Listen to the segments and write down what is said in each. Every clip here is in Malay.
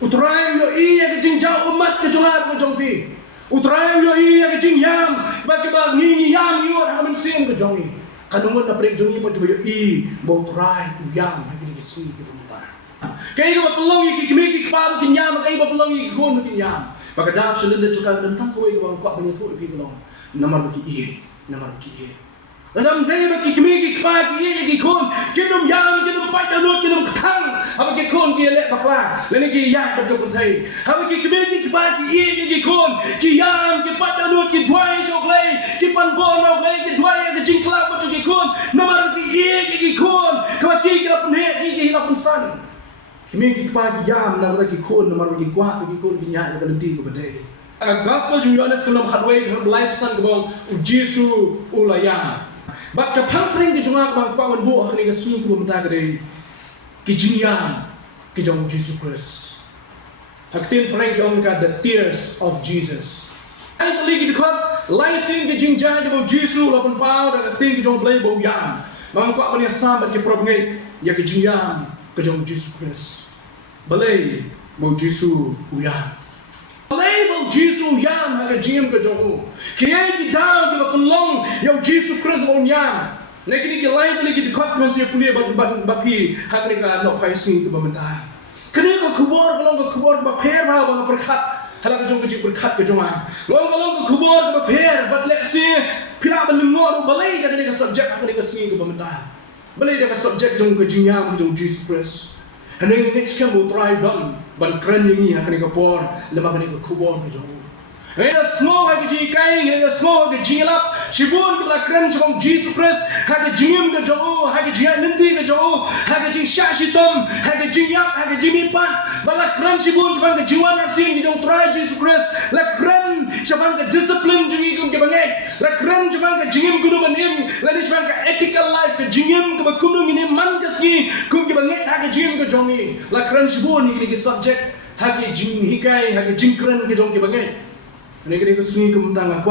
Utrai yo iya ke jing jauh umat ke jongar ke jongpi. Utrai yo iya ke jing yam bagi bang ngi yam yo hamen sim ke jongi. Kadungun na prek jongi pati yo i bo utrai tu yam hagi ke si ke mutar. Kai ke pelong ki kimi ki kpa ki yam kai ba pelong ki khon ki yam. Baka dap selende cuka dan tang koi ke bang kwa banyak tu ki pelong. Namar ki i, namar ki i. Dalam day bagi kimi ki kpa ki i ki khon kinum yam kinum pai danut kinum khang haba ki khon ki le bakla lene ki yak ba ko thai haba ki kimi ki kpa ki i ki khon ki yam ki pai danut ki dwai chok lei ki pan bon ok lei ki dwai ki jing kla ba ki khon namar ki i ki khon ka ki pan he ki la pan san kimi ki kpa ki yam namar ki khon namar ki kwa ki khon ki nya ka di ko ba dai gospel Jonas kulam khatwei life san ko bang JISU ulayam. But kapang pring ki junga bang pa man bu akhni ka sui ko mata kare ki jinyam ki jong Jesus Christ. Haktin pring ki ong ka the tears of Jesus. Ai tali ki dikhat lai sing ki jingjai ki bo JISU la pan pau da haktin ki jong blai bo yam. Bang ko apni sam ki prop ngai ya ki jinyam ki jong Jesus Christ. BALEI bo JISU uyam. BALEI bo JISU yam ha ka jim ka jong Kiai ki down ki pelong yo Jesus Christ on yam. Lagi ni ki lain ni ki dikhat man sia punya bapi hak ni ka no pai sing ke bamanta. Kini ko khubor kolong ko khubor ba pher ba ba perkhat hala ka jong ki perkhat ke joma. Long kolong ko khubor ba pher bat le si phila ba lungor BALEI ka ni ka subject hak ni ka sing ke bamanta. BALEI ka subject jong ke jinyam jong Jesus Christ. And then next kan mo try done ban kren ni hak ni ka por lema ka ni ko khubor ke jong. Hanya semua hagi ji kain, hanya semua hagi ji lap. Sibun kita keren jong Jesus Christ. Hagi jingim ke jauh, hagi ji nanti ke jauh, hagi ji syashitam, hagi ji yap, hagi ji mipan. Balak keren sibun sebab ke jiwan asin jong try Jesus Christ. Lak keren sebab ke discipline jong ikum ke bangai. Lak keren sebab ke jingim kudu manim. Lani sebab ke ethical life ke jingim ke bakunung ini man kasi kum ke bangai hagi jingim ke jongi. Lak keren sibun ini ke subject hagi jing hikai, hagi jing keren ke jong ke bangai. Negeri ke sunyi ke mentang aku,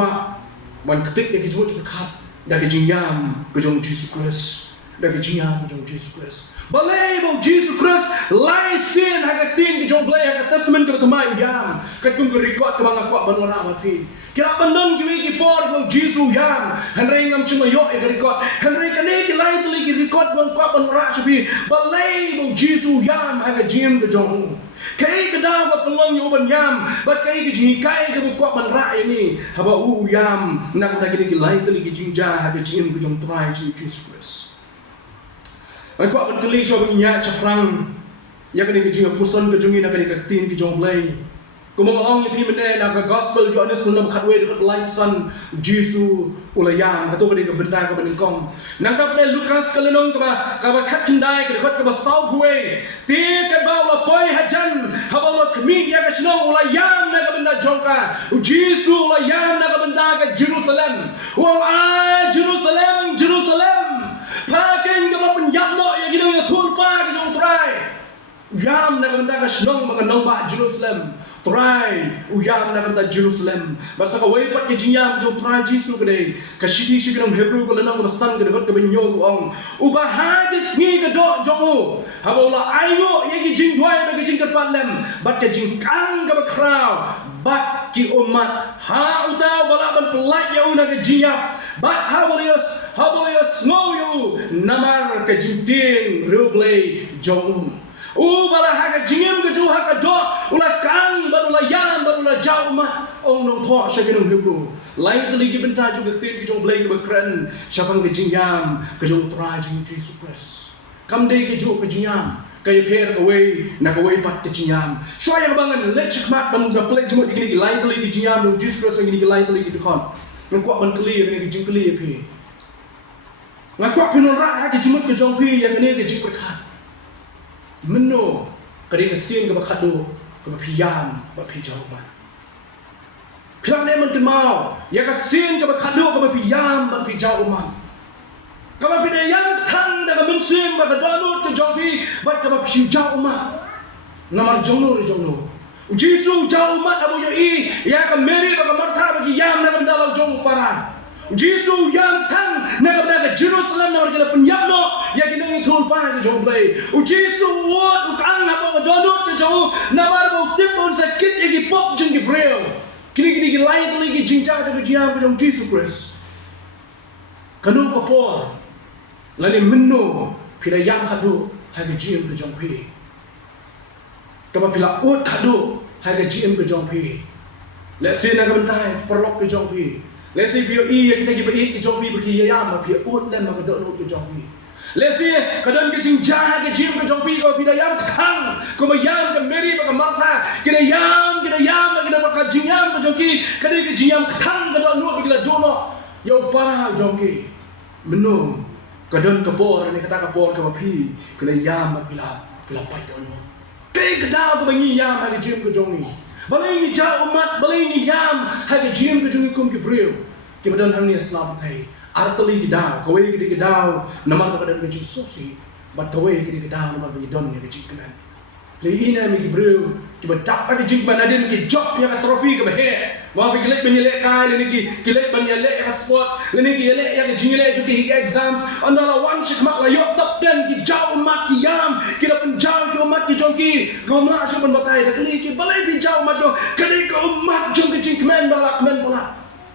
ban ketik yang kita buat berkat dari jinyam ke jong Jesus Christ, dari jinyam ke jong Jesus Christ. BALEI bo Jesus Christ, lai sin haga tin ke jong BALEI haga testament ke temai yam, katung ke record ke bang aku ban orang mati. Kira pandang jiwi ki por bo Jesus yam, henry ngam cuma yo ke record, henry kane ke lai tu lagi record bang aku ban orang sepi. BALEI bo Jesus yam haga jim ke jong. Kai ke dah ba pelong yo ban yam, bat kai ke ji kai ke bu kwak ban ra ini. Haba yam nak ta ki lai tu lagi jinja haga jim ke jong try Jesus Christ. Aku akan kali coba minyak caprang, ya kini kejung puson kejungin nak kini ketin kejung BALEI. Kumong yang pimene nak gospel Jonas kunam khatwe dekat life son JISU ulayam atau kini kebenda ke beningkong. Nang tak pada Lukas kalenong kaba khat kendai ke dekat kaba south way. Ti kat bawa poi hajan, habawa kemi ya kasnong ulayam nak benda jongka. JISU ulayam nak benda ke Jerusalem. Wong Jerusalem, Jerusalem. Pakai ke bapa yam no ya gino ya tulpa ke jong try. Yam nak benda ke snong maka nomba Jerusalem. Try uyam nak benda Jerusalem. Basa ka WEPT ke jinyam jong try JISU ke dei. Ka shiti shikram Hebrew ko lenang ko san ke dekat ke benyo ko ong. Ubah hadis ngi ke do jongu. Habola ayo ya ki jing dwai ba ke jing depan lem. Bat ke jing kang ke crowd. Bat ki umat ha utau bala ban pelak ya una ke jinyap. Bat habolios snow you namar ke jinting rublei jong. Bala haga jingim ke ju haga do ula kang barula yam barula jau ma ong nong tho shaginong hebru. Lain kali ki benta ju ke tin ke jong BALEI ke bakran syapang ke jingyam ke jong try Jesus Christ. Kam dei ke ju ke jingyam kaya pair away nak WEPT ke jinyam. Shoya bangan let chikmat ban ga play jumot ikini lain kali ke jinyam Jesus Christ ngini lain kali ke dikon. Ngkuak ban kali ngini jing kali pi. Ngkuak pinon ra ha ke jumot ke jong pi yang ngini ke jing berkat. Meno kadi ke sin ke bakado ke piyam ba pi jauh ma. Pilang ne man mau ya ke sin ke bakado ke piyam ba pi jauh ma. Kama pi yang thang da ke mensim ba ke donut ke jong pi ba ke pi jauh ma. Namar jongno jongno. JISU jauh ma abu yo I ya ke Mary ba ke Martha ba ki yam na ke dalau jong para. JISU yang thang na ke Jerusalem na ke penyam no ya kita ni tulpa ke jong play. Jisu uot ukang na ba donut ke jong na ba ba tip on sakit ya ki pop jeng ki breo. Kini lain tu lagi jinja ke jiam ke jong Jisu Christ. Kanu ko por. Lani menno pila yang kadu ha ke jiam ke jong pi. Kapa pila uot kadu ha ke jiam ke jong pi. Let's say na kabentai perlok ke jong pi. Let's say pio kita gi ke jong pi bagi yam ma pio uot len ma ke dok ke jong pi. Let's say kadang ke jinja ke jiam ke jong pi ko pila yam khang ko ma yam ke Mary ba ke Martha kita yam kita ba ka jiam ke jong ki kadang ke jiam khang ke dok nu bi ke dono yo para jong ki. Menung kadang ke bor ni kata ke bor ke pi kita yam ma pila pai dono. Ke kedau ke bangi yam ha ke jiam ke jong ni. Balai ni jauh umat, balai ni yam, hai jiam ke jungi kum ke brio. Kita dan hang ni Islam thai. Artali kita, kau kita kita, nama kita dan kecil sosi, but kau kita kita nama kita don ni kecil kan. Jadi ini kami brio, kita dapat kecil mana dia kita job yang trofi ke bahaya. Wah kita lek kai, ni kita lek sports, ni kita lek yang kecil lek juga exams. Andala one shik mak layok top dan kita jauh umat yam, kita penjauh ke umat kita jongki. Kau mana asyik berbatai, dah kali kita balai kita jauh umat jong, kali ke umat jong kecil kemen balak kemen balak.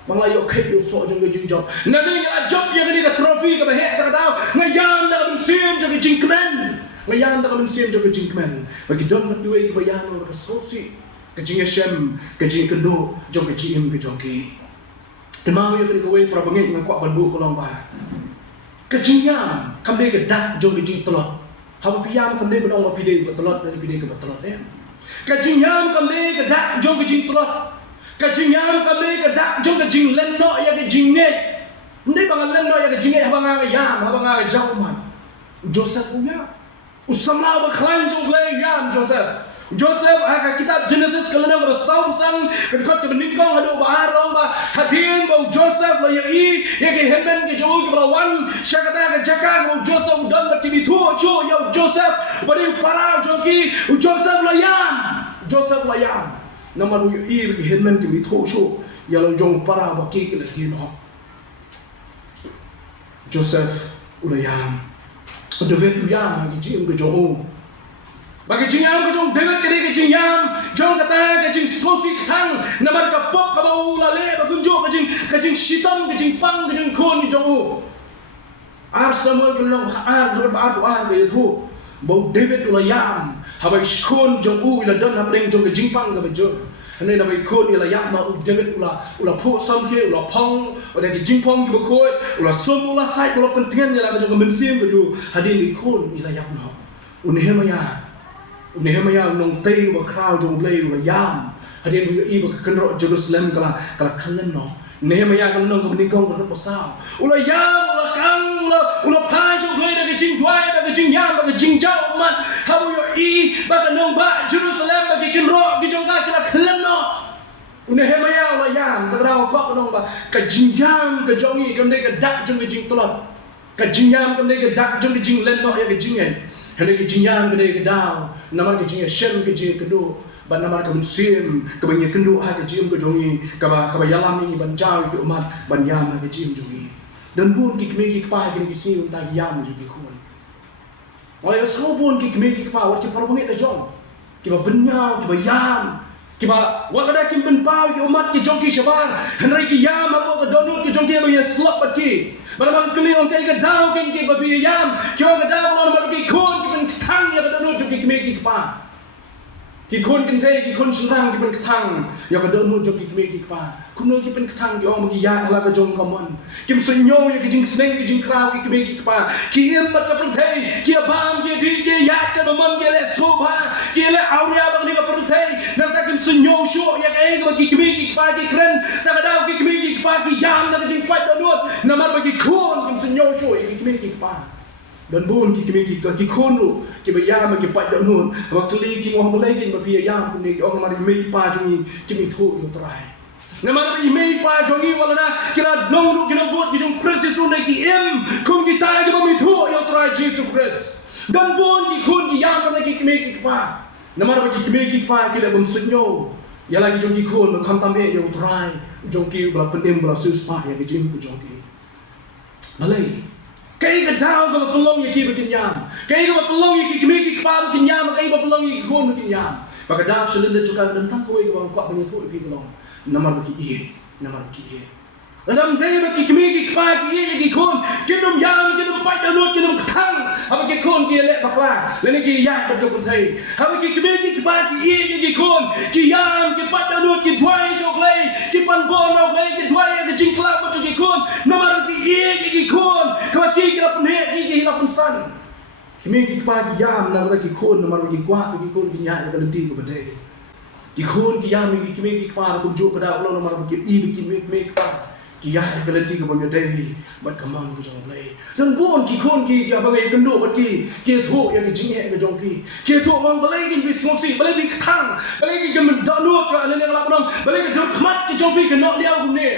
Manglayo kait yo so jong kecil job. Nanti kita job yang kita trofi ke bahaya tak tahu. Ngayam dah musim jong kecil kemen. Ngayam dah musim jong kecil kemen. Bagi don matuai ke bayan orang kesosi. Kecil Shem, kecil Kendo, jong kecil im ke jongki. Demau yo kau para bangit dengan kuat bandu kolong bah. Kecil yam, kami ke dak jong kecil telot. Hawa piyam kami bedong pidei ke telot dari pidei ke telot ya. Kecil yam kami ke dak jong kecil telot. Kecil yam kami ke dak jong kecil leno ya kecil net. Ndai bang leno ya kecil net abang aga yam, abang aga jauman. Joseph punya. Usamla berkelain jong lay yam Joseph. Joseph agak kitab Genesis kalau nak bersausan dekat ke beningkong ada bahar lomba hatin bau Joseph lah yang ke hemen ke jauh ke belawan syakata ke jaka bau Joseph dan bertibi tu ya Joseph beri para joki Joseph layam nama lu ke hemen ke tu ya lo jong para baki ke latino Joseph layam David layam ke jim ke jauh bagi jinyam ke jong David ke jinyam jong kata ke jing sofi khang nabar ka pop ka bau la le ba kunjo ke jing shitam ke jing pang ke jing kon ni jong ar Samuel ke long ar do ba ar ke tu bau David ula yam habai kon jong ila don ha preng jong ke jing pang ke jong ane na bai kon ila yam ma David ula pho sam ke ula pong ora ke jing pong ke ba khoi ula som ula sai ula pentingan ya la jong ke mensim ke ju hadin ni kon ila yam no Nehemia nong tei wa crowd jong play wa yam hadin bu i ba kenro Jerusalem kala kalen no Nehemia kan nong ko nikong ko pasao ula yam ula kang ula pa jong play da ke jing dwai ba ke jing yam ba ke jing jau mat habu yo i ba nong ba Jerusalem ba ke kenro ki jong ka kala kalen no Nehemia ula yam ka raw ko nong ba ka jing yam ka jong i kan de ka dak jong ke jing tolot ka jing yam kan de ka dak jong ke jing len no ya ke jing en Hendak kejinyang kedai kedau, nama kejinyang Shem kejinyang kedua, ban nama kemusim kebanyakan kedua hak kejinyang kejongi, kaba yalam ini ban jauh ke umat ban yam kejinyang jongi. Dan pun kikmeki kepah kini kisi untuk yam juga kuat. Oleh sebab pun kikmeki kepah, waktu perbangit ajong, kiba benyau, kiba yam, kiba wakada kim benpau ke umat kejongi syabar, hendak yam apa ke donut kejongi apa yang slap bagi. Bagaimana kini orang kaya kedau kini babi yam, kau kedau orang bagi kon kita ketang ya kedau juga kini kipa. Kikon kini kikon senang kita ketang ya kedau juga kini kipa. Kuno kita ketang di orang bagi ya ala kejong kaman. Kim senyum ya kejing seneng kejing kerau kini kipa. Kim berkepertai, kia bam kia di kia ya ke bam kia le soba, kia le auria bagi berkepertai. Nanti kim senyum show ya kaya bagi kini kipa keren. Tak kedau kini kipa ki yam nak kejing fight donut. Nama bagi kon kim senyum show ya kini kipa. Dan bun ki kon lu ki bayam ki pai donut. Waktu ki orang mulai ki bagi yam kini orang mari mei pa jungi kimi thu yo trai. Nama bagi mei pa jungi wala na kira long lu kira buat bijung Kristus sunai ki kum kita ki bami thu yo trai Jesus Christ. Dan bun ki kon ki yam na ki kimi ki pa. Nama bagi kimi ki pa ki le bum sunyo. Ya lagi jongi kon kham tam e yo trai jongi bla penim bla suspa ya ki jim ku jongi. Balai Kay ka daw ka mapulong yaki bakinyam. Kay ka mapulong yaki kimi kiparo kinyam, kay mapulong yaki kon bakinyam. Baka daw sila na juga dan tang kowe ka bang kwa banyak tu ipi kolong. Namar baki iye, namar baki iye. Nam gay baki kimi kiparo iye yaki kon, kinum yam kinum pai danut kinum khang. Haba ki kon ki le bakla, lene ki ya bak pertai. Haba ki kimi kiparo iye yaki kon, ki yam ki pai danut ki dwai choklay, ki pan bon choklay ki dwai ki jingkla bak ki kon. Namar baki iye yaki kon. Kaki kita pun hek, kita pun san. Kami kita pagi yam, nama kita kon, nama kita kuat, kita kon kita nyai, kita nanti kita berdaya. Kita kon kita yam, kita kita par, kita jauh pada Allah, nama kita kita kita nyai, kita nanti kita berdaya. Buat kemana kita jangan play. Dan bukan kita kon kita bagai kenduk kita thok yang kita jengek kita jongki. Kita thok orang balai kita bismosi, balai kita kang, balai kita mendanuk ke alih yang lapan, balai kita khmat kita jongki kita nak liau kumne.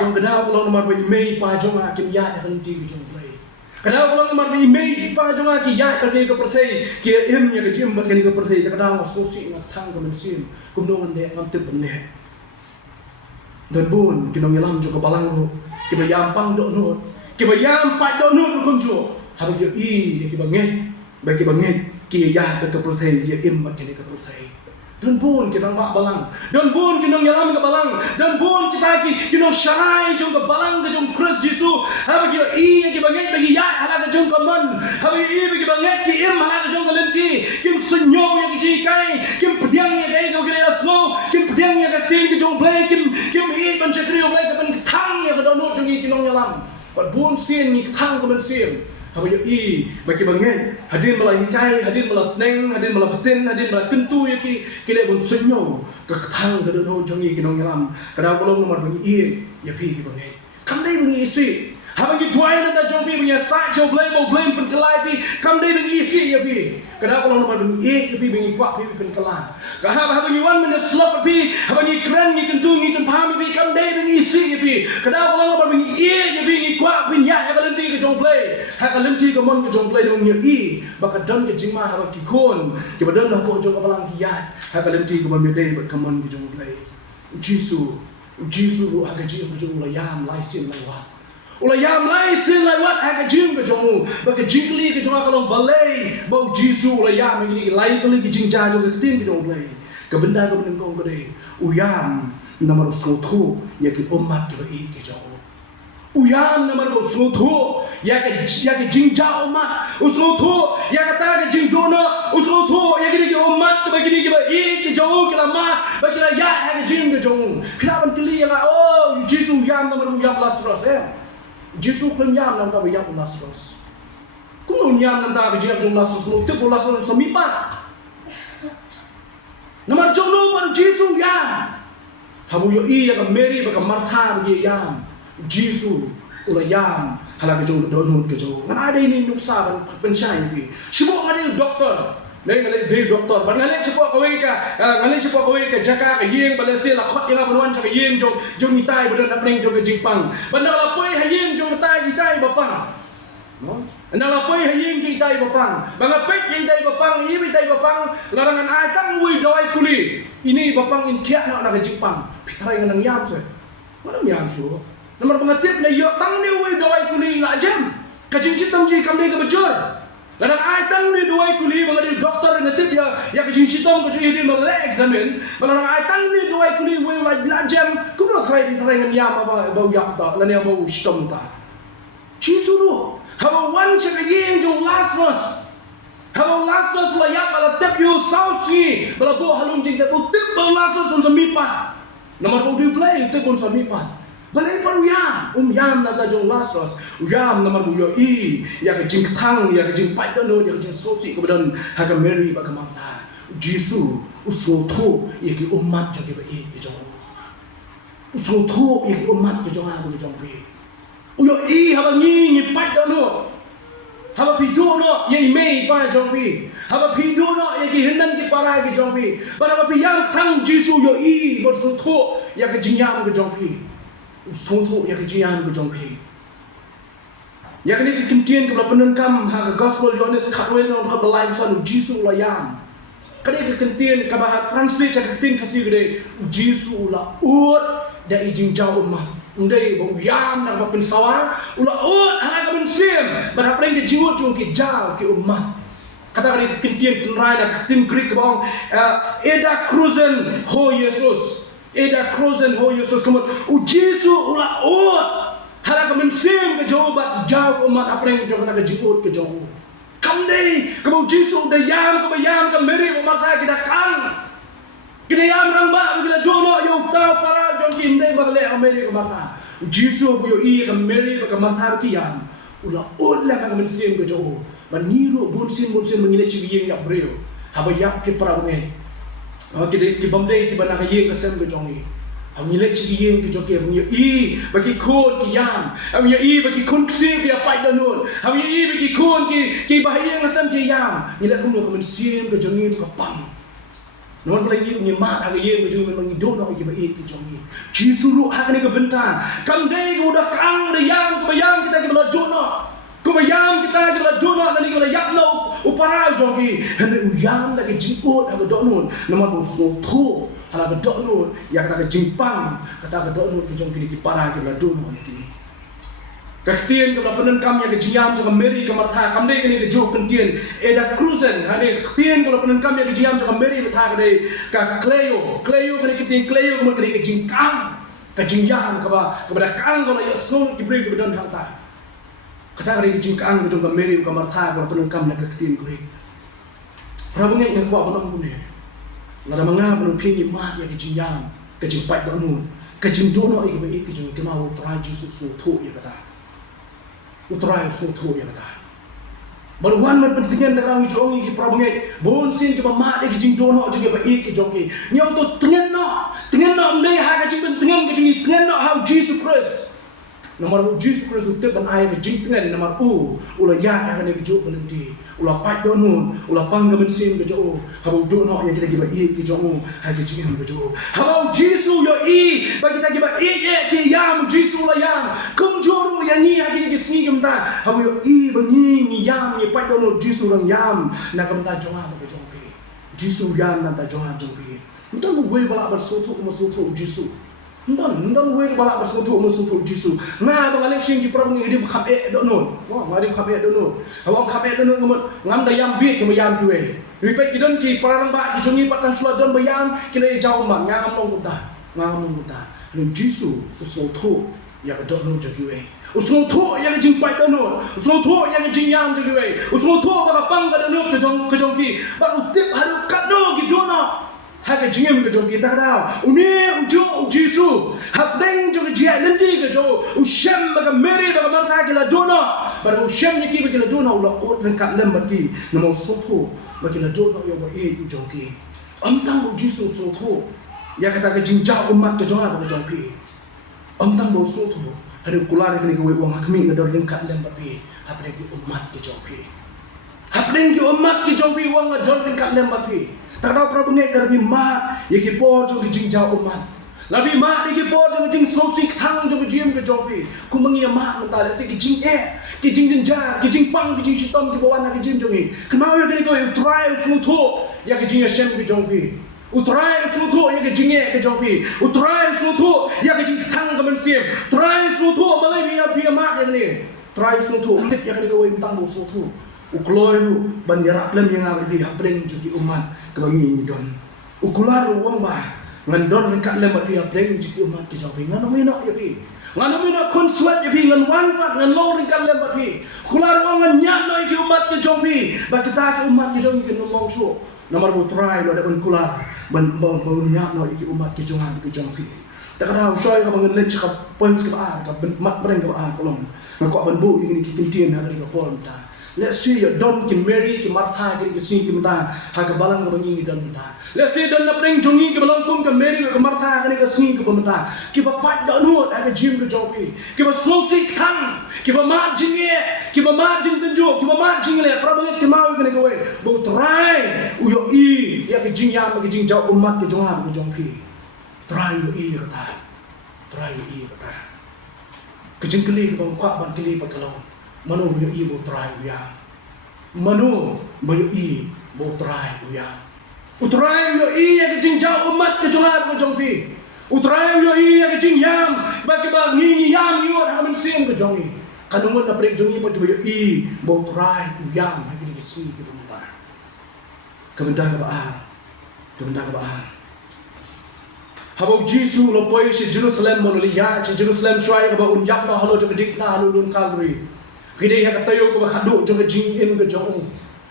Yang kedua kalau nomor email pajong akim ya yang nanti kita play. Kedua kalau nomor email pajong akim ya kerja ke pertai, kia yang ke jim buat kerja ke pertai. Kedua sosial nak thang ke mensim, kumnongan dek ngamtip benih. Dan bun kita ngelam juga balang ro, kita yampang dok not, kita yampai dok not berkunjung. Habis dia kita bagi banget kia ya ke pertai dia buat kerja ke pertai. Dan pun kita mak balang, dan pun kita ngelam ke balang, dan pun kita kita syarai jom ke balang ke jom Kristus JISU. Habis kita banget bagi ya hala ke jom ke man, habis bagi banget kita hala ke jom ke lenti, kita senyum yang jikai, kita pediang yang kai ke kira asmo, kita pediang yang kai ke jom play, kita pencetri play ke pen tang yang ke download jom kita ngelam. Buat pun sin ni tang ke mensim. Habis bagi banget hadir malah hikai, hadir malah seneng, hadir malah betin, hadir malah kentu yaki kile pun senyum ke ketang ke dono jongi kinong ngelam. Kadang kalau nomor bagi ya pi ki banget. Kamdai bagi isi. Habis dua ini dah jompi punya sak jom blame penkelai pi. Kamdai bagi isi ya pi. Kadang kalau nomor bagi ya pi bagi kuat pi penkelai. Habis wan mana slot pi, habis keren ni kentu ni kan paham pi kamdai bagi isi ya pi. Kadang kalau nomor bagi ya pi kuat pi ya ka lenti ke jom play. Ha ka lenti ke mon ke jom play dong ya baka dan ke jingma habis ki kon. Ki badan lah ko jom kapalang ki ya. Ha ka lenti ke mon bedai bat kamon ke jom play. JISU ha ka jing ke jom layam lai sin lai wat. Ulayam lai sin lai wat ha ka jing ke jom baka jingli ke jom kalong BALEI bau JISU ulayam ini lai kali ke jingja jom ke tin ke jom play. Ke benda ke menengkong ke dei. Uyam nomor sotu ya ki umat ke ke jom. Uyam nama lo usloto ya ke jingja umat usloto ya kata ke jingdona usloto ya ke umat ke bagi ke ke jauh ke lama bagi ya ke jing ke jauh kenapa kali ya oh JISU yam nama lo yam lasros JISU pun yam nama lo yam lasros kuno yam nama ke jing lasros lo tu lasros semipat nama jono baru JISU yam habu yo ya ke Mary baka Martha bagi yam JISU ulayam hala ke jong donut ke jong ada ini nuksa pensyai ni sibuk ada doktor ngai dia doktor ban ngai sibuk kowe ka jaka ke yeng balase la khot yang abon cha ke yeng jong ni tai badan apning jong ke jingpang ban la poi ha yeng jong tai bapang no anda la poi ha yeng ki tai bapang bang apek ki tai bapang i bi tai bapang larangan ai tang ui doi kuli ini bapang in kia nak ke jingpang pitrai nang yam se mana yam su nomor pengatip le yo tang ni ui doi kuli la jam kajing citam ji kam ke bejur kadang ai tang ni doi kuli bang ada doktor ngatip ya kajing citam ko ji mal examine kadang ai tang ni doi kuli ui la jam kuno try ngan yam apa bau yak ta la ne bau citam ta JISU lu haba wan cha yeng jong lasros haba lasros la yak ala tep you sausi bala bo halung jing tep tep bau lasros on samipa nomor bau di play tep on samipa balai paru yam na jong lasros yam namar bu yo ya ke jing tang ya ke jing pai dono ya ke jing sosi ke badan ha ke Mary ba ke Martha JISU usoto ya ke umat jo ke ba ke jong usoto ya ke umat ke jong ha ke jong pi yo ha ba ni pai dono ha ba pi dono ya mei pa jong pi ha ba pi dono ya ke hendan ke para ke jong pi ba ba pi yang tang JISU yo bo soto ya ke jing yam ke jong pi soto ya kejian ke jongpi ya kini kemtian ke penengkam ha gospel Yohanes khatwen on ke BALEI san JISU layam kini kemtian ke bahas translate ke tin kasih gede JISU la ut da ijing jauh umat Ndai ba uyam nak ba pensawa ula ut hana ka mensim ba apreng ke jiwut jo ki jal ki umat kata ni kentien penrai nak tim Greek bang eda cruzen ho Yesus eda cruzen ho Yesus kemudian ujisu ula ut hana ka mensim ke jo ba jal umat apreng jo nak jiwut ke jo kamdei kemudian jisu da yam ka meri umat ta kita kan kita yam rang ba bila dono yo tau para jong kim dei ba le Amerika mata jisu bu yo I ka meri ba ka mata ki yam ula ot la ka mensim ko jo ba niru bunsin mengile chi yeng ya breo haba yak ke para ngai ki bamdei ti ba na ka yeng ka sem ko jong ni ngile chi yeng ki jo ke bu yo I ba ki khon ki yam yo I ba ki khon ksi ki pai da nun yo I ba ki khon ki ba yeng ka sem ki yam ngile ku no ka mensim ko jong ni ka pam Namun paling gitu nyemak hari ye baju memang hidup nak kita baik ke jongi. Jisu hak ni ke bentar. Kamdei ke udah kang ada yang kebayang kita ke bela jono. Kebayang kita ke bela jono dan kita yak no upara jongi. Hendak uyang dah ke jingkut dah ke dok nun. Nama foto hala ke dok nun yang kata ke jingpang kata ke dok nun ke jongi di para ke bela jono itu. Kektian ke bela penenkam yang ke jiam ke meri ke martha kamdei ke ni ke jo kentian eda cruzen hade kektian ke bela penenkam yang ke jiam ke meri martha ke ka Cleo ke ni ketian Cleo ke ke jingkang ke jingyam ke ba kepada kang ke ya sun ke beri ke bedan hangta kata ke jingkang ke jo ke meri ke martha ke penenkam yang kektian ke Prabu ngai nak kuat benar punya ngada mangap penemping mak yang ke jiam ke jingpai donu ke jingdono ke baik ke jo ke mau traji susu tu ya kata Utrai foto ya kata. Baruan man pentingan darang jongi ki prabangai bonsin ke mamak ke jing dono juga baik ke jongi. Nyong tu tengen no mdai ha ka jing pentingan ke jongi tengen no how Jesus Christ. Nomor Jesus Christ utek ban ai ke jing tengen nomor ula ya ka ni ke jo penenti. Ula pat dono ula pang ke bensin ke jo. Habau dono ya kita ke baik ke jongo ha ke jing ke jo. Habau Jesus yo I bagi kita ke baik ke yam Jesus la yam. Kum juru yang ni hari ni sini kita, habu yo I bengi ni yam ni pai dono jisu orang yam nak kita jonga ke jongpi, jisu yam nak kita jonga jongpi. Kita mau gue balak bersoto jisu, kita gue balak bersoto jisu. Nah bang Alex yang kita pergi hidup kape dono, wah hidup kape dono, habu kape dono kemudian ngam dayam bik kemayam kue. Ripet kita ni parang bak jongi patang suladon bayam kita jauh mak ngam kita, ni jisu bersoto. Ya ke dok nun jagiwe. Usung tu yang jingpai nun. Usung tu yang jingyam jagiwe. Usung tu baka pang kada nun ke jongki. Ba utip halu kat no ki dono. Ha ke jingem ke jongki ta da. Uni ujo jisu. Ha deng jo ke jia lendi ke jo. Ushem baka meri baka marta ke la dono. Ba ushem ni ki baka la dono ula ut len kat lem baki. Namo usung tu baka la dono yo ba e jongki. Amtang jisu usung tu. Ya kata ke jingjau umat ke jonga baka jongki. Amtang bau soto ada kular kini kau uang hakmi ngedor lengkap lem bapi hapeng ki umat ke jopi hapeng ki umat ke jopi uang ngedor lengkap lem bapi tak tahu prabu ngai kerbi mat ye ki por jo ki jingjau umat labi mat ye ki por jo jing sosi thang jo jim ke jopi ku mengia mat mentale se ki jing ki jing jenja ki jing pang ki jing sitom ki bawana ki jim jongi kenau yo kini kau try soto ya ki jing shem ki jopi Utrai suatu yang kejingnya kejopi, utrai suatu yang kejing tang kemensim, utrai suatu balai biar mak yang ni, utrai suatu yang kena kau intang bau suatu, ukloi lu bandera plan yang ada di habreng jadi umat kebangi ini don, ukular uang bah, ngendon dekat lem di habreng jadi umat kejopi, ngano minok ya pi, ngano minok konsulat ya pi, ngan wan pat ngan long dekat lem pi, ukular uang ngan nyak noi ke umat kejopi, bak kita ke umat kejopi ke nomong su. Nomor utrai lo ada kular bau nyak no iki umat ke jongan ke jongpi. Tak ada usai ka bangun lech ka points ka ka mat breng ka kolong. Ngako ban bu ini ki kintin hari ka pol ta. Let's see your don ki Mary ki Martha ki sing ki mata ha ka balang ka bangi don mata. Let's see don na breng jongi ki balang pun ka Mary ka Martha ka sing ki mata. Ki ba pat da no ka jim ka jongpi. Ki ba sosi khang ki ba ma jinge ki ba ma jing tenjo ki ba ma jing le prabu ki mau ka ni ka we. Bo try uyo I ya ke jing yam ke jing jau umat ke jonga ke jongpi. Try uyo I kata. Try uyo I kata. Ke jing keli ke bang kwa ban keli pa kalau. Mano uyo I bo try uya. Mano uyo I bo try uya. Utrai uyo I ya ke jing jau umat ke jonga ke jongpi. Utrai yo I ya jing yam ba ke ba ngi yam yo ha men sim ke jongi. Kanungon na preng jongi pa yo I bo try u yam ha ke si ke ba. Kebentar ke ba. Kebentar ke ba. Habau JISU lo poi si Jerusalem mo liya si Jerusalem shwai ke ba un yap na halo jo ke dik na halo lun Calvary. Kini ha ka tayo ke ba khadu jo ke jing in ke jong.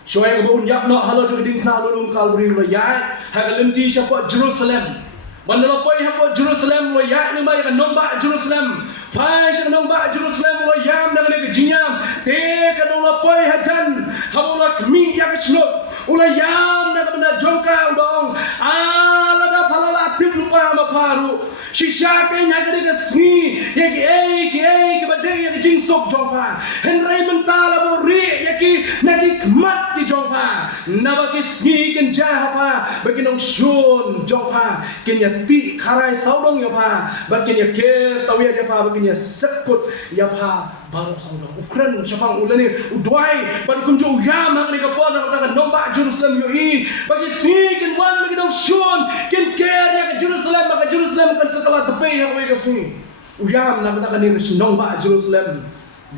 Shwai ke ba un yap na halo jo ke dik na halo lun Calvary lo ya ha ka lenti siapa Jerusalem. Mandala poi ha Jerusalem lo ya ni ba ya nomba Jerusalem. Pai sa nomba Jerusalem lo yam na ke jingyam. Te ka no poi ha jan. Habau la kmi ya ke chnot. Ula yam na benda jongka udong ala da palala tip lupa maparu shisha kai na gade ka sni yaki bade yaki jingsok jongpa henrai mentala bori yaki naki kmat ki jongpa naba ki sni ken jahapa bagi nong shun jongpa kenya ti kharai saudong yapa bagi nya ker tawia yapa bagi nya sekut yapa baru saudong ukran chapang ulani udwai baru kunjo yam hang ni ka pon ka nomba Jerusalem yo I bagi si ken wan bagi dong shun ken ker ya ke Jerusalem maka Jerusalem kan sekala tepi yang we kasi uyam na ka ni sinong ba Jerusalem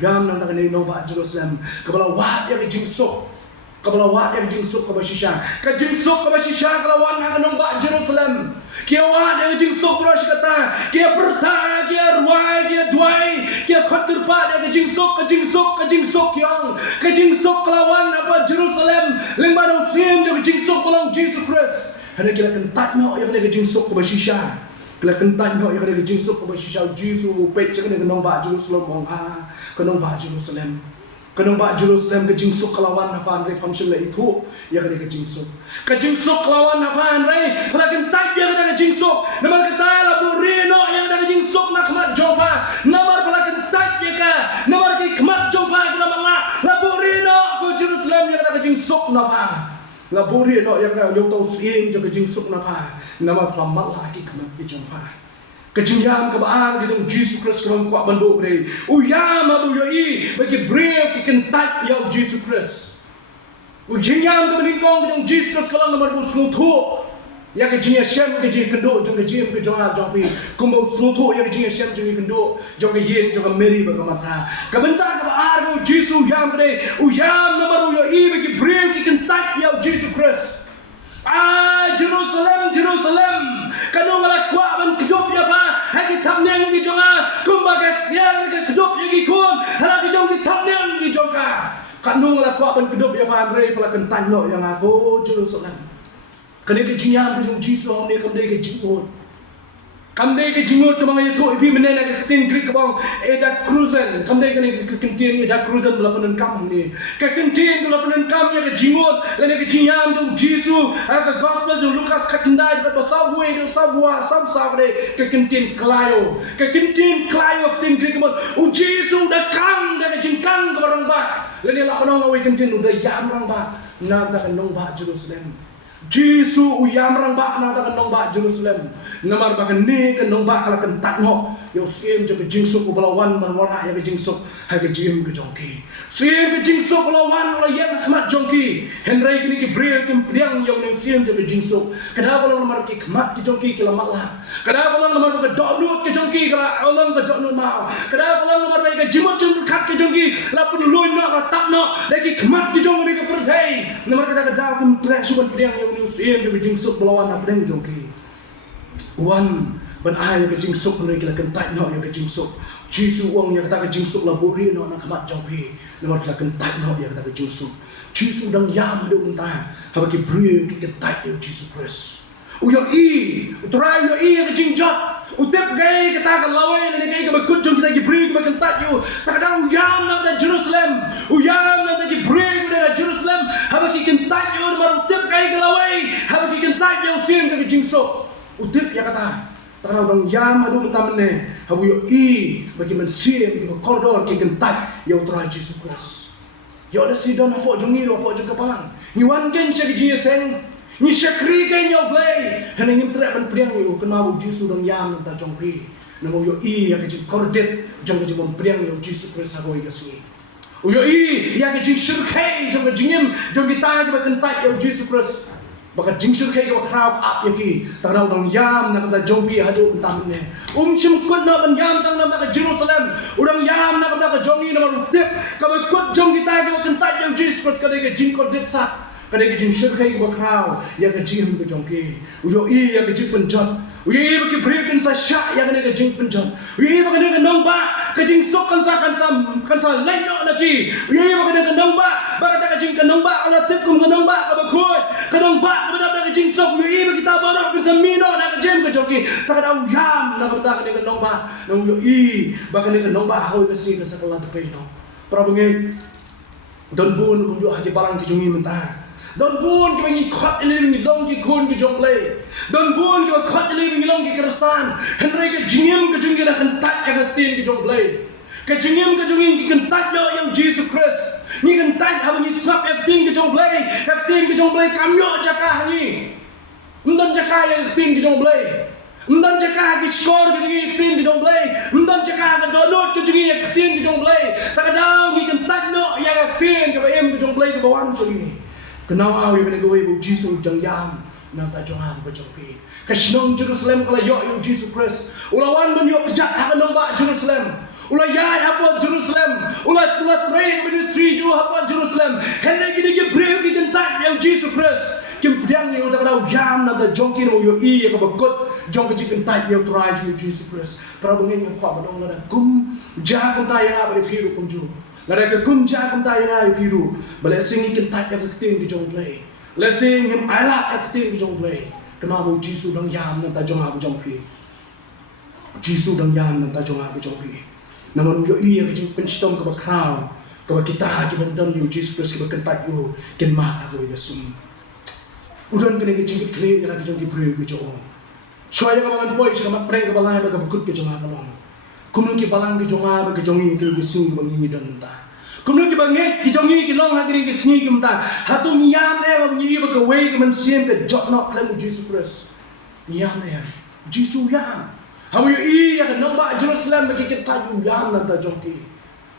gam na ka ni no ba Jerusalem kabala wa ya ke jingsok kabala wa ya ke jingsok ka ba shisha ka jingsok ka ba shisha kala wan na ka nong ba Jerusalem kia wa ya ke jingsok bro shikata kia perta kia ruai kia duai kia khatur pa ya ke jingsok ka jingsok kalawan apa Jerusalem lengba dong sim jo ke jingsok belong Jesus Christ hana kila kentat no ya ke jingsok ka ba shisha kila kentat no ya ke jingsok ka ba shisha JISU pet ke nong ba Jerusalem bong ha ke nong ba Jerusalem kanong ba Jerusalem ke jingsok kalawan apa andre function la itu ya ke jingsok kalawan apa andre pala kentat ya ke jingsok namar kata la burino ya ke jingsok na khamat jopa namar pala kentat ya ka namar ke khamat jopa ke manga la burino ko Jerusalem ya ke jingsok na pa la burino ya ke yo tau sim jo ke jingsok na pa namar pala mala ki khamat ki jopa kejingyam kabaan gitu JISU Christ kalau kuat banduk deh uyam abu yoi bagi brave kentat ya JISU Christ ujingyam kemeningkong gitu JISU Christ kalau nomor busutu ya kejingya shem kejing kenduk jong kejing kejonga jongpi kumbau sutu ya kejingya shem jong kenduk jong yen jong Mary bagamata kebentar kabaan JISU yam deh uyam nomor yoi bagi brave kentat ya JISU Christ Jerusalem kanong malakwa man kedup ya pa hagi tamnyang gi jonga kumbaga sial ke kedup ya gi kun hala gi jong gi tamnyang gi jonga kanong malakwa man kedup ya pa andre pala kentan no yang aku Jerusalem kene ke jinyam ke jong JISU ne kamde ke jingot kamde ke jingot ke mga itu ibi menena ke tin Greek bang eda cruzen kamde ke kentin eda cruzen belapanan kam ni ke kentin belapanan kam ya ke jingot lene ke jinyam jong JISU ke gospel jong Lukas katindai ke sabwe do sabwa sabsavre ke kentin klayo tin Greek bang JISU da kang da ke jingkang ke barang ba lene la kono ngawe kentin udah yam rang ba na da kanong ba Jerusalem JISU uyam rang ba na da kanong ba Jerusalem namar ba ni kanong ba kala kentat no yo sim jo ke jingsuk ko balawan marwana ya ke jingsuk ha ke jim ke jongki sim ke jingsuk balawan la ya khmat jongki henry kini ke bril kim priang yo ne sim jo ke jingsuk kada bolong namar ke khmat ke jongki ke lamak kada bolong namar ke donut ke jongki kala olong ke donut mau kada bolong namar ke jimot jong khat ke jongki la pun loin no la tap no de ke khmat ke jong ke persai namar kada kada kim priang yo ne sim jo ke jingsuk balawan na priang jongki wan ban ai ke jingsuk ne kila kentat no ya ke jingsuk JISU wang ya kata ke jingsuk la buri no na khamat jongpi namar kila kentat no ya kata ke jingsuk JISU dang yam do mentah haba ke bri ke kentat ya JISU Christ uyo I utrai yo I ke jingjot utep gai kata ke lawe ne gai ke bakut jong kita ke bri ke kentat yo tak ada uyam na Jerusalem uyam na ke bri ke Jerusalem haba ke kentat yo mar utep gai ke lawe haba ke kentat yo sim ke jingsuk utip ya kata Tarau dong yam adu mentamne habu yo I bagi mensim ke koridor ke kentat yo utrai JISU Christ yo ada sidon apa jongi apa jong kepalang ni wan ken sya ke jinsen ni syakri ke yo play hene ngim tra ban priang yo kenau JISU dong yam ta jongpi namo yo I ya ke kordet jong ke jom priang yo JISU Christ agoi gasui yo I ya ke jing shirkai jong ke jingim jong kita ke kentat yo JISU Christ baka jingsu kay ka crowd up yaki tanaw dang yam na kada jombi hadu tamne shim kod na ban yam tang na ka Jerusalem urang yam na kada ka jongi na marutip ka ba kod jong kita ka kan ta yo Jesus kada ka jing kod dit sa kada ka jing shir kay ka crowd ya ka jing ka jongki uyo I ya ka jing penjot uyo I ba ki breakin sa sha ya ka jing penjot uyo I ba ka nong ba ka jing sok kan sa layo na ki uyo I ba ka nong ba baka ta ka jing ka nong ba ala tip kum ka nong ba ka ba khoi ka nong ba jing sok yo I kita barok bisa mino na ka jem ka joki ta ka daw yam na berta ka nong ba nong yo I baka ni nong ba hawi ka sin sa kala tapay no para bungi don bun kun jo haji barang ki jungi mentah don bun ki bangi khat ile ni long ki kun ki jong play don bun ki khat ile ni long ki kristan henry ka jingim ka jungi na kan tat ka tin ki jong play ka jingim ka jungi ki kan tat yo Jesus Christ ni kan tat ha ni sap acting ki jong play acting ki jong play kam yo jaka ni mdan jaka yang acting ki jong play mdan jaka ki score ki acting ki jong play mdan jaka ka download ki jungi acting ki jong play ta ka daw ni kan tat no yang acting ka ba em ki jong play ka bawan so ni kenal awi bene gowe bu Jesus dang yam na ta jonga ba jongpi ka shnong Jerusalem kala yo Jesus Christ ulawan ben yo kejat ha nong ba Jerusalem ula yai apa Jerusalem ula train ministry ju apa Jerusalem hele gini ge breu ki kentat yo Jesus Christ kim pedang ni utak daw yam na ta jongki no yo I ka bakot jong ki kentat yo try ju Jesus Christ para bungin yo kwa badong na kum ja kun ta ya ba phiru kum ju ngara ka kum ja kum ta ya phiru bale sing kentat ya keting di jong play le sing him ala keting di jong play kenapa Jesus dang yam na ta jong ha jong pi Jesus dang yam na ta jong ha jong pi naman yo I ka jing penstom ka ba crowd ka ba kita ki ban don yo Jesus Christ ka ba kentat yo ken ma ako yo sum udan kene ki jing kle ra ki jong ki pray ki jong shoya ka ban boy sa mat preng ka ba lai ba ka bukut ki jong ha long kumnu ki balang ki jong ha ba ki jong ki ki sum ba ngi don ta kumnu ki ba nge ki jong ki long ha ki sngi ki mta hatu nyam ne ba ngi ba ka we ki man sim ka jot not klem Jesus Christ nyam ne Jesus yam hamu yo I ya ka nong ba Jerusalem ba ki kita yu yam na ta jongki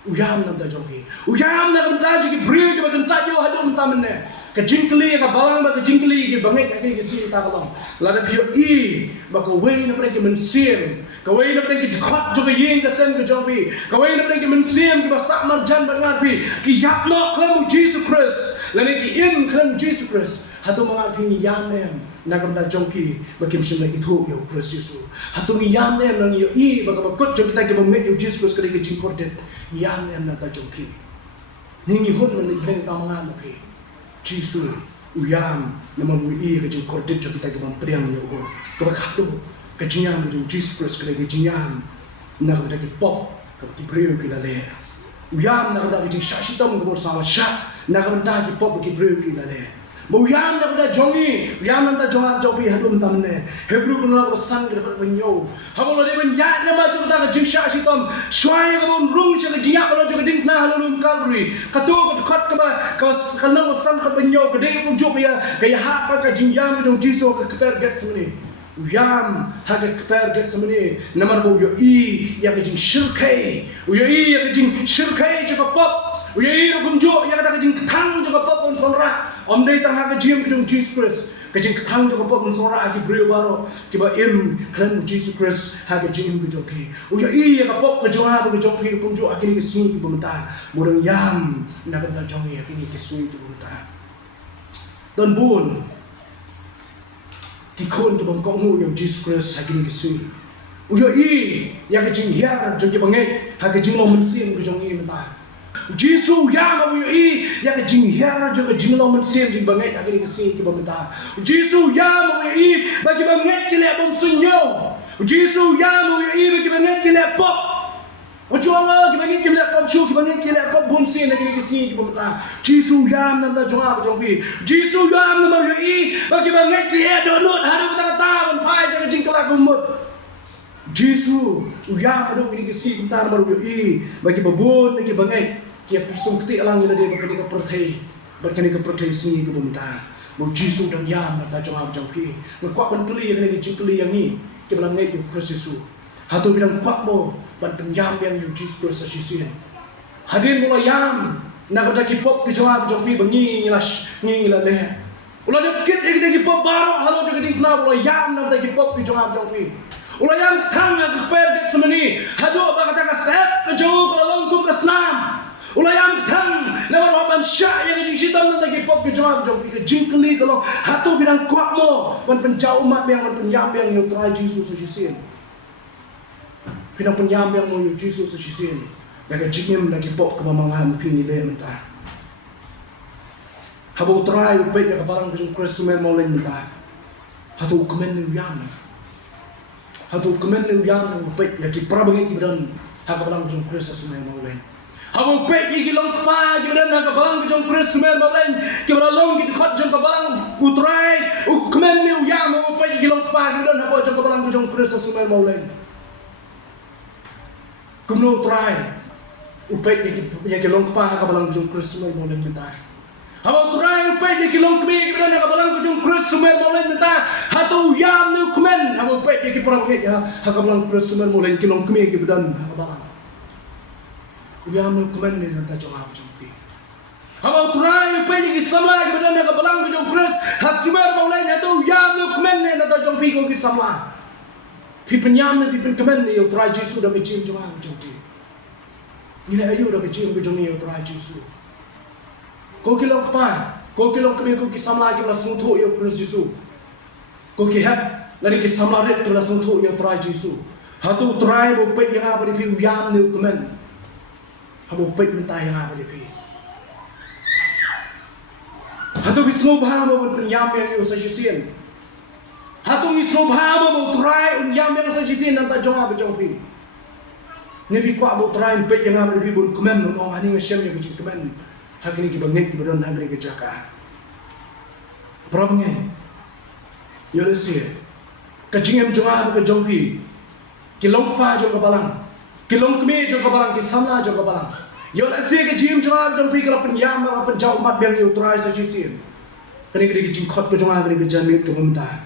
uyam na ta jongki uyam na ka ta ji ki bri ki ba kan ta yo hadu mta menne ka jingkli ka balang ba ka jingkli ki bangai ka ki si ta kalong la da yo I ba ka we na pre ki men sim ka we na pre ki khat jo ka ying ka sen ka jongpi ka we na pre ki men sim ki ba sa mar jan ba ngat pi ki yap lo klam Jesus Christ la ne ki in klam Jesus Christ hatu mga pi ni yam em na kam ta jongki ba kim sim na itho yo Christ Jesus hatu ni yam em nang yo I ba ka ba kot jo kita ki ba me yo Jesus Christ ka ki jing kordet yam em na ta jongki ni ni hon man ni beng ta mga mo ki Jesus uyam na mo I ka jing kordet jo kita ki ba priang yo ko ka ba khatu ka jinyam jo Jesus Christ ka ki jinyam na ka ki pop ka ki breu ki la le uyam na ka ki shashitam ko sa sha na ka ta ki pop ki breu ki la le Uyam na kada jongi, uyam na ta jonga jopi hadum tamne. Hebrew kuno ko sang kada penyo. Habolo de ben ya na ma jota ka jingsha shitom. Shwai ka bon rung cha ka jiya ko jo ka ding na halum kalri. Katu ko khat ka ba ka kanang ko sang ka penyo ka de ko jopi ya ka ya ha pa ka jingyam jo jiso ka kper get samni. Uyam ha ka kper get samni. Namar bo yo I ya ka jing shirkai. Yo I ya ka jing shirkai cha ka pop. Uya I ro kumjo ya ka jing thang jo ka pop on sonra. Om dei tang ha ka jim ki Jesus Christ. Ka jing thang jo ka pop on sonra ki breu baro. Ki ba im klan Jesus Christ ha ka jing ki jo ki. Uya I ya ka pop ka jo ha ka jo ki ro kumjo akini ki sun ki bumta. Murang yam na ka ta jong ya akini ki sun ki bumta. Don bun ki kon ki bam ko mu yo Jesus Christ akini ki sun. Uya I ya ka jing ya jo ki bangai ha ka jing lo mun sim ki jong I mata. Jesus ya ma bu I ya ka jing hera jo ka jing lo man sem jing bangai ka ni ka sin ki bamta Jesus ya ma bu I ba ki bangai ki le bom sunyo Jesus ya ma bu I ba ki bangai ki le pop o jo ma ki bangai ki le pop shu ki bangai ki le pop bun sin ka ni ka sin ki bamta Jesus ya na da jo ma jo bi Jesus ya ma bu I ba ki bangai ki e do not ha do ta ta ban pai ja ka jing kala ku mut Jesus ya ma do ni ka sin ta ma bu I ba ki babun ki bangai kia pusung keti alang ila dia bakal ka perthai bakal ka perthai sini ke bumta bo Jesus dang yam na ta jong jong ki ngkwak ban kli ni jing kli yang ni ke balang ngai Jesus hatu bilang kwak bo ban tang yam yang Jesus Christ sisi hadin mo yam na ka ki pop ki jong ki bangi ngila le Ulah dia kit kita kipop baru halo juga ding kenal ulah yam nam kita kipop ke jongam jongpi. Ulah yang tang yang keper ket semeni hadu ba kata ka set ke jauh kalau longkum ke senam. Ulah yang tang lewat waban syak yang jing sitam nam kita kipop ke jongam jongpi ke jingkeli kalau hatu bidang kuat mo ban penjau umat yang ban penyam yang yo try JISU sejisin. Bidang penyam yang mo yo JISU sejisin. Daga jingim lagi kipop ke mamangan pini le mentah. Habau try upet ya kabarang kejung Kristus mau lain mentah. Hatu kemen ni uyam. Hatu kemen ni uyam upet ya ki prabangit kibadan ha kabarang kejung Kristus mau lain. Habau upet ki long kpa kibadan ha kabarang kejung Kristus mau lain. Kibadan long ki dekat jung kabarang utray kemen ni uyam upet ki long kpa kibadan ha jung kabarang kejung Kristus mau lain. Kumno try upet ya ki long kpa ha kabarang kejung Kristus mau lain mentah. Habang try upay di kilong kami kita nak kabalang kujung Kristus sumer mulai minta hatu yam ni kumen habang upay di kiprang kita kabalang Kristus sumer mulai kilong kami kita dan kabalang yam ni kumen ni nanti jawab jumpi habang try upay di kisamla kita dan kabalang kujung Kristus hasumer mulai hatu yam ni kumen ni nanti jumpi ko kisamla pipen yam ni pipen kumen ni try JISU dah kecil jawab jumpi ni ayu dah kecil kujung ni try JISU. Kau kilong kapa, kau kilong kami kau kisamla kita langsung tu yo Kristus JISU. Kau kihat lari kisamla red kita langsung tu yo try JISU. Hatu try bo pek yang apa di piu yam ni kemen. Habo pek minta yang apa di piu. Hatu bisno bahama bo penyam yang yo sejisin. Hatu bisno bahama bo try yam yang sejisin nanti jong apa jong piu. Nebi kuat bo try pek yang apa di piu bo kemen nong ani ngasem yang bijik kemen. Hak ini kita ngek kita dan hari kita jaga. Problemnya, yole sih, kacingem jongah ke jongpi, kilong pa jong kabalang, kilong kemi jong kabalang, kisamla jong kabalang. Yole sih kacingem jongah jongpi kalau penyam kalau penjauh mat yang utrai sejisin. Kini kita kacing kot ke jongah kini kita jamit ke mentah,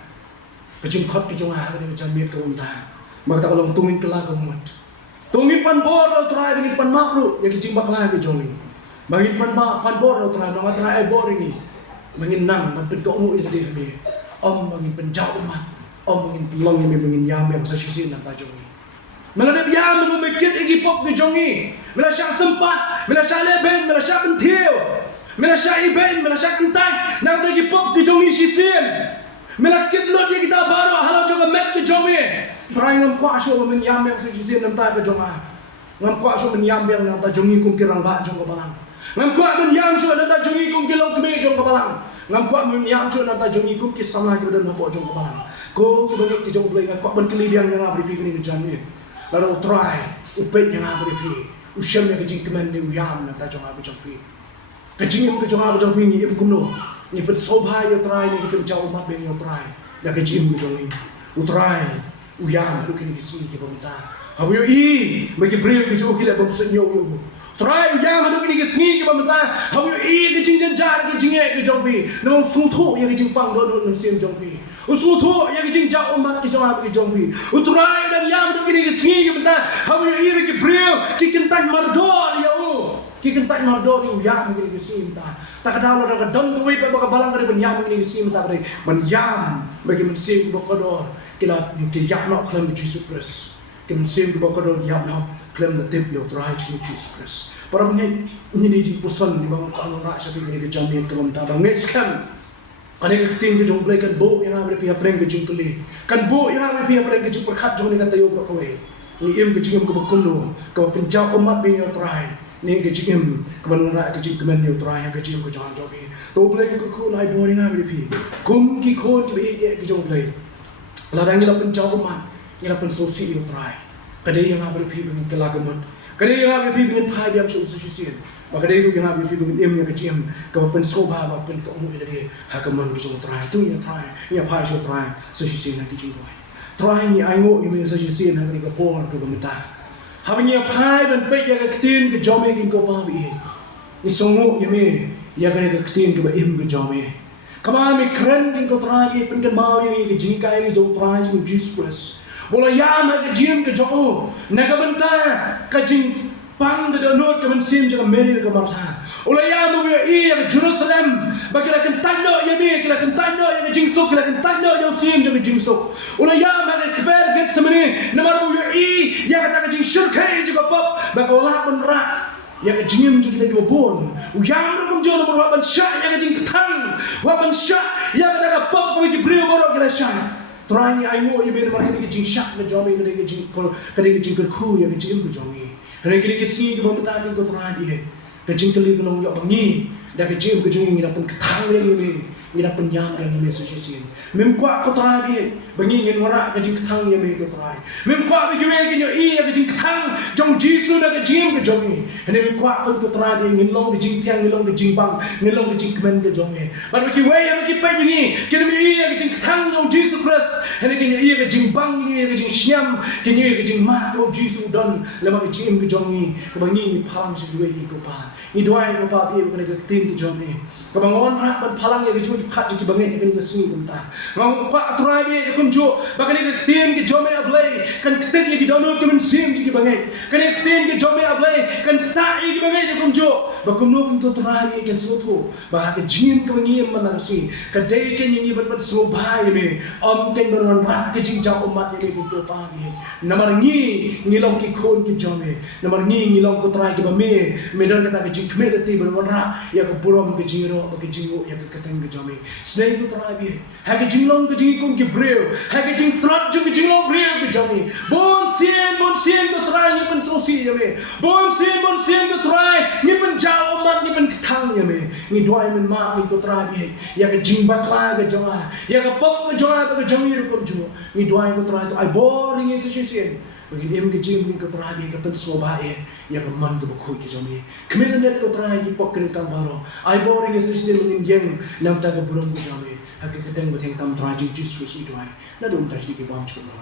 kacing kot ke jongah kini kita jamit ke mentah. Maka kalau tungin kelah ke mut, tungin pan bor utrai dengan pan makru, ya kacing baklah ke jongi. Bagi pan bor utrai, nama utrai bor ini. Mungkin nang, mungkin kau mu itu dia ni. Om mungkin penjauh mat, om mungkin pelong ini mungkin yam yang sejisin nak jongi. Melalui yam memikir igi pop ke jongi. Bila syak sempat, bila syak leben, bila syak pentil, bila syak iben, bila syak kentai, nak igi pop ke jongi sisin. Bila kitlut dia kita baru halau juga met ke jongi. Try ngam kuat show mungkin yam yang sejisin nanti ke jonga. Ngam kuat show mungkin yam yang nanti jongi kum kirang bak jong kebalang. Ngam kuat menyam show nanti jongi kum kilong kemi jong kebalang. Ngam kuat menyam show nanti jongi kum kisam lagi berdan napok jong kebalang. Ko kebangit ke jong belai ngam kuat berkelibiang yang abri pikir ni jamit. Lalu try upet yang abri pikir. Usyam yang kecing kemen ni uyam nanti jong abri jong pikir. Kecing yang ke jong abri jong pikir ni ibu kumno. Ni pet sobha yo try ni kita jauh mat beng yo try. Dah kecing ke jong ni. Utry uyam lu kini kisini ke pemerintah. Habu yo i bagi beri ke jong kila bamsen yo yo. Try uyam hadu kini kesini ke pemerintah. Habu yo i kecing janjar kecing ke jong pi. Nang sutu yang kecing pang do nam sim jong pi. Usutu yang kecing jauh mat ke jong abri jong pi. Utry dan yam hadu kini kesini ke pemerintah. Habu yo i bagi beri kikin tak mardor ya u. Kikin tak mardor yo uyam kini kesini ta. Tak ada lo dah don tuai pe baka balang dari benyam kini kesini ta dari benyam bagi mensim bokodor. Kila yap nak klaim JISU Kristus. Kita sim ke bokodor yap nak klaim natip yo try JISU Kristus. Para punya ini di pusan di bawah kalau nak seperti ini kejamian kelam tabang next kan. Ada keting ke jong blai kan bo yang ada pihak preng ke jong keli. Kan bo yang ada pihak preng ke jong perkat jong ni kata yo berkowe. Ni im ke jong ke bokundo. Kau penjauh umat bin yo try. Ni ke jong keman nak ke jong kemen yo try ke jong ke jong jogi. To blai ke ku lai bo yang ada pihak. Kum ki kon ke jong blai. Ladang ila penjauh umat, ila pensosi yo try. Kadai yang ada pihak bin kelagamat. Kadai yang ada pihak bin pai yang susu sisin. Maka kadai yang ada pihak bin im yang kecil. Kau pensoba apa pen kau mu ini hakaman ke jong try. Tu yang try, yang pai yo try. Susu sisin nak jong boy. Try ni ayo yang susu sisin nak ke por ke pemerintah. Habisnya pai dan pek yang ketin ke jom yang kau pabi. Ni songo yang yang ke ketin ke im ke jom. Kami keren yang kau try pen mau yang ke jingkai yang jong try yang JISU Kristus. Bola yam ke jim ke jong. Nak bentar ke jing pang ke donor ke mensim ke meri ke martha. Bola yam ke Jerusalem bagi la kan tanyo ya me kila kan tanyo ya jingsuk kila kan tanyo ya sim ya jingsuk una ya ma ka kber get semene namar bu ya ya kata ka jing shurkai juga pop bagi olah penra ya ka jingim juga kita bon uyang ro jo nomor waban sya ya ka jing tang waban sya ya kata ka pop bagi brio boro kila sya try ni ai ngo ya be ma ka jing sya na jomi ka jing ko ka jing ku ya ka jing ku jomi Hari ini kita bom tadi kau pernah dia, kecing kali kalau nak bangi, dah kecing kecing ni dapat ketang yang ni dapat nyam yang ni sesuatu. Memkuat kau pernah dia, bangi yang orang kecing ketang yang ni kau pernah. Memkuat begitu yang ni kecing ketang, jom JISU dah kecing kecing ni. Ini memkuat kau pernah dia ngilong kecing tiang, ngilong kecing bang, ngilong kecing kemen kecing ni. Pada begitu yang begitu pagi ni, kita ni kecing ketang jom JISU Christ. Ini kini kecing bang ni kecing siam, kini kecing mat jom JISU don, lama kecing jongi kebangi palang seduai di kopa ni doai kopa dia bukan ketin ke jongi kebangon rak ban palang ya keju khat di bangai ni ke sini kunta ngau kwa atrai dia kunjo bakal ke ketin ke jomi ablai kan ketin ya di download ke men sim di bangai kan ketin ke jomi ablai kan tai di bangai kunjo bakumno kunto trai ke soto bah ke jin ke bangi manasi kadai ke nyi ban so bhai me om ken ban rak ke jing jang umat ni kunto pa ni namar ngi ngilong ki khon ki jomi namar ngi ngilong ko try ki ba me don kata ke jing kme ti ber wana ya ko burom ke jingro ba ke jingo ya ke kateng ke jomi snei ko try bi ha ke jinglong ke jing ko ki breu ha ke jing trot ju ke jinglong breu ke jomi bon sien ko try ni pen so si ya me bon sien ko try ni pen jao mat ni pen thang ya me ni doi men ma ni ko try bi ya ke jing ba kla ke jonga ya ke pok ke jonga ke jomi ko ju ni doi ko try to ai boring is sien bagi dia mengejim ni kau terakhir kau tentu sobai ya kau man kau berkoi ke jami kemudian dia kau terakhir pok kena kambaro ai boring ya sesi menginjeng nam tak kau burung ke jami hakik keteng beteng tam terakhir JISU itu ai na dum tadi ke bam cuba